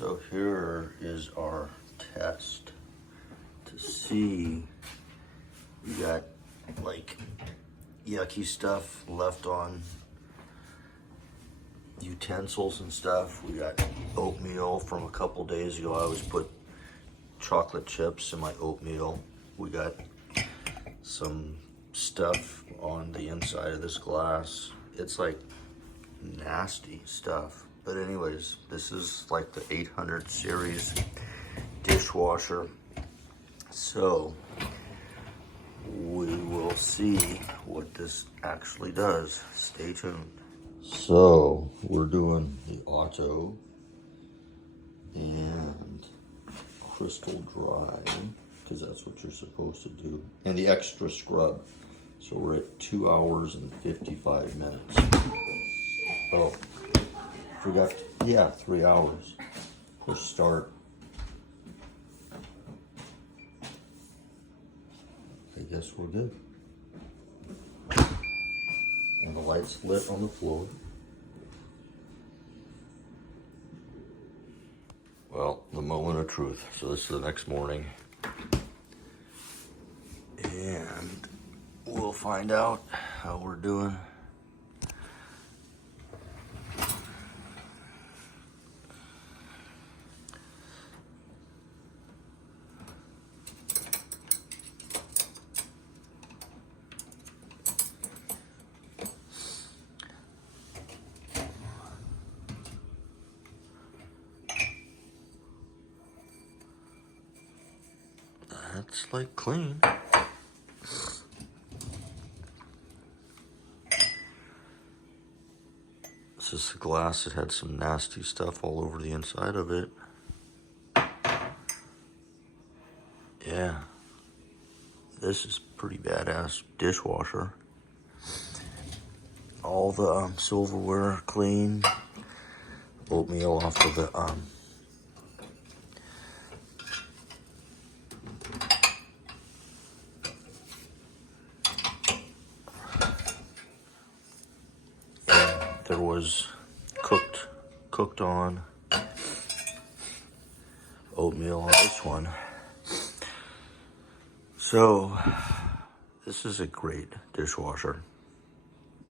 So here is our test to see. We got like yucky stuff left on utensils and stuff. We got oatmeal from a couple days ago. I always put chocolate chips in my oatmeal. We got some stuff on the inside of this glass. It's like nasty stuff. But anyways, this is like the 800 series dishwasher. So we will see what this actually does. Stay tuned. So we're doing the auto and crystal dry, because that's what you're supposed to do, and the extra scrub. So we're at 2 hours and 55 minutes. Oh, forgot, yeah, 3 hours. Push start. I guess we're good. And the light's lit on the floor. Well, the moment of truth. So this is the next morning. And we'll find out how we're doing. That's like clean. This is the glass. It had some nasty stuff all over the inside of it. Yeah. This is pretty badass dishwasher. All the silverware clean. Oatmeal off of the there was cooked on oatmeal on this one. So this is a great dishwasher.